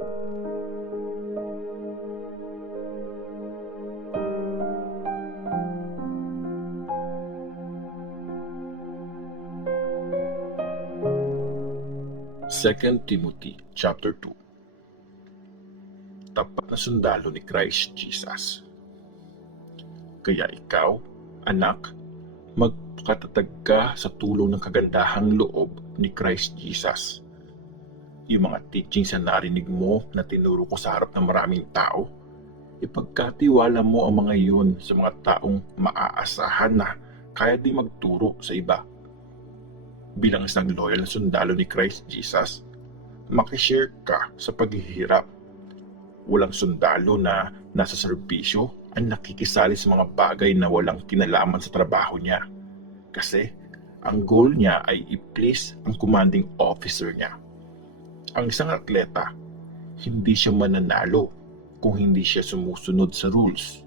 2 Timothy chapter 2. Tapat na sundalo ni Christ Jesus. Kaya ikaw, anak, magpakatatag ka sa tulong ng kagandahang loob ni Christ Jesus. Yung mga teachings na narinig mo na tinuro ko sa harap ng maraming tao, ipagkatiwala mo ang mga iyon sa mga taong maaasahan na kaya di magturo sa iba. Bilang isang loyal na sundalo ni Christ Jesus, makishare ka sa paghihirap. Walang sundalo na nasa serbisyo ang nakikisali sa mga bagay na walang kinalaman sa trabaho niya. Kasi ang goal niya ay i-please ang commanding officer niya. Ang isang atleta, hindi siya mananalo kung hindi siya sumusunod sa rules.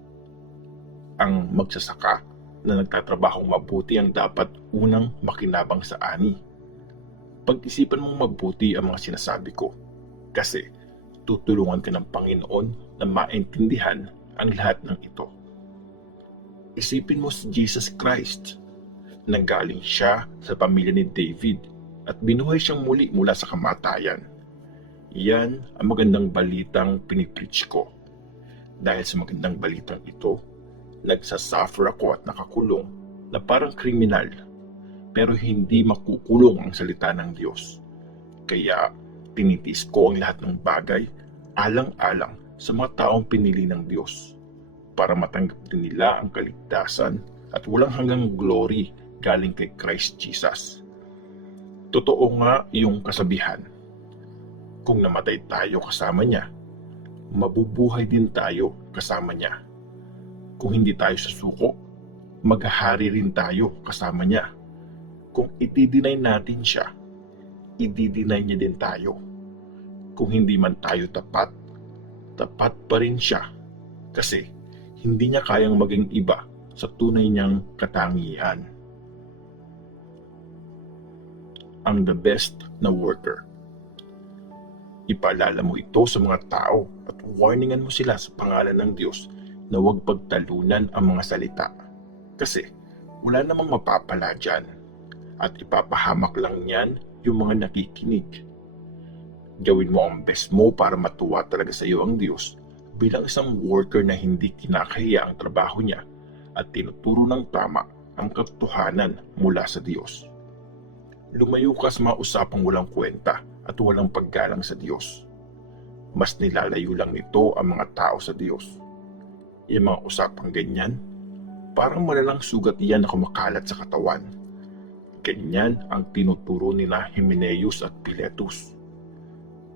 Ang magsasaka na nagtatrabahong mabuti ang dapat unang makinabang sa ani. Pag-isipan mong mabuti ang mga sinasabi ko kasi tutulungan ka ng Panginoon na maintindihan ang lahat ng ito. Isipin mo si Jesus Christ. Nanggaling siya sa pamilya ni David at binuhay siyang muli mula sa kamatayan. Yan ang magandang balitang pinipreach ko. Dahil sa magandang balitang ito, nagsasuffer ako at nakakulong na parang kriminal, pero hindi makukulong ang salita ng Diyos. Kaya tinitis ko ang lahat ng bagay alang-alang sa mga taong pinili ng Diyos para matanggap din nila ang kaligtasan at walang hanggang glory galing kay Christ Jesus. Totoo nga yung kasabihan, kung namatay tayo kasama niya, mabubuhay din tayo kasama niya. Kung hindi tayo susuko, maghahari rin tayo kasama niya. Kung i-deny natin siya, i-deny niya din tayo. Kung hindi man tayo tapat, tapat pa rin siya. Kasi hindi niya kayang maging iba sa tunay niyang katangian. Ang the best na worker. Ipaalala mo ito sa mga tao at warningan mo sila sa pangalan ng Diyos na huwag pagtalunan ang mga salita. Kasi wala namang mapapala dyan at ipapahamak lang yan yung mga nakikinig. Gawin mo ang best mo para matuwa talaga sa iyo ang Diyos bilang isang worker na hindi kinakahiya ang trabaho niya at tinuturo ng tama ang katotohanan mula sa Diyos. Lumayo ka sa mga usapang walang kwenta at walang paggalang sa Diyos. Mas nilalayo lang nito ang mga tao sa Diyos. Yung mga usapang ganyan, parang malalang sugat yan na kumakalat sa katawan. Ganyan ang tinuturo nila Hymenaeus at Philetus.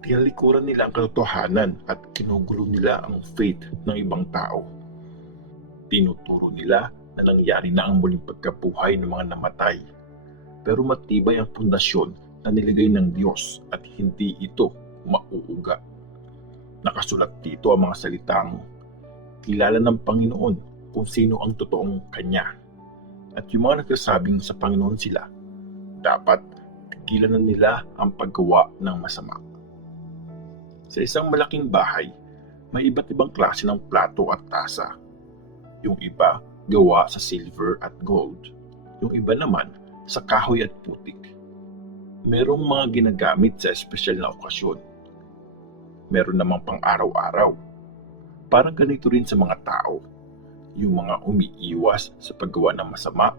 Tinalikuran nila ang katotohanan at kinugulo nila ang faith ng ibang tao. Tinuturo nila na nangyari na ang muling pagkabuhay ng mga namatay. Pero matibay ang pundasyon na nilagay ng Diyos at hindi ito mauuga. Nakasulat dito ang mga salitang, kilala ng Panginoon kung sino ang totoong Kanya. At yung mga nagsasabing sa Panginoon sila, dapat tigilan na nila ang paggawa ng masama. Sa isang malaking bahay, may iba't ibang klase ng plato at tasa. Yung iba gawa sa silver at gold. Yung iba naman sa kahoy at putik. Merong mga ginagamit sa espesyal na okasyon. Meron namang pang araw-araw. Parang ganito rin sa mga tao. Yung mga umiiwas sa paggawa ng masama,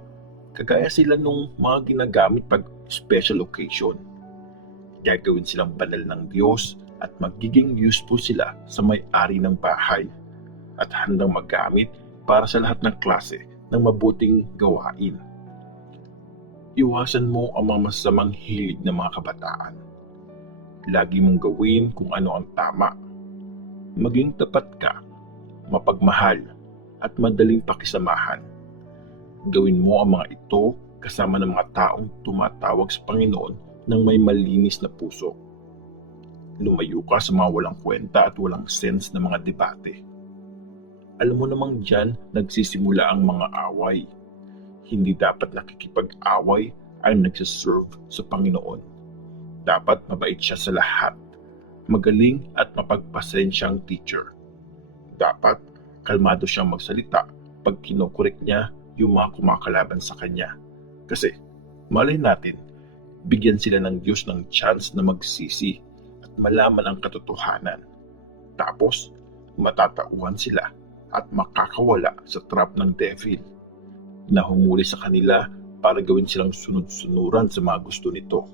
kagaya sila nung mga ginagamit pag special occasion. Gagawin silang banal ng Diyos at magiging useful sila sa may-ari ng bahay at handang magamit para sa lahat ng klase ng mabuting gawain. Iwasan mo ang mga masasamang hilig ng mga kabataan. Lagi mong gawin kung ano ang tama. Maging tapat ka, mapagmahal, at madaling pakisamahan. Gawin mo ang mga ito kasama ng mga taong tumatawag sa Panginoon ng may malinis na puso. Lumayo ka sa mga walang kwenta at walang sense na mga debate. Alam mo namang dyan nagsisimula ang mga away. Hindi dapat nakikipag-away ang nagsiserve sa Panginoon. Dapat mabait siya sa lahat, magaling at mapagpasensyang teacher. Dapat kalmado siyang magsalita pag kinukurik niya yung mga kumakalaban sa kanya. Kasi malay natin, bigyan sila ng Diyos ng chance na magsisi at malaman ang katotohanan. Tapos matatauhan sila at makakawala sa trap ng devil na humuli sa kanila para gawin silang sunod-sunuran sa mga gusto nito.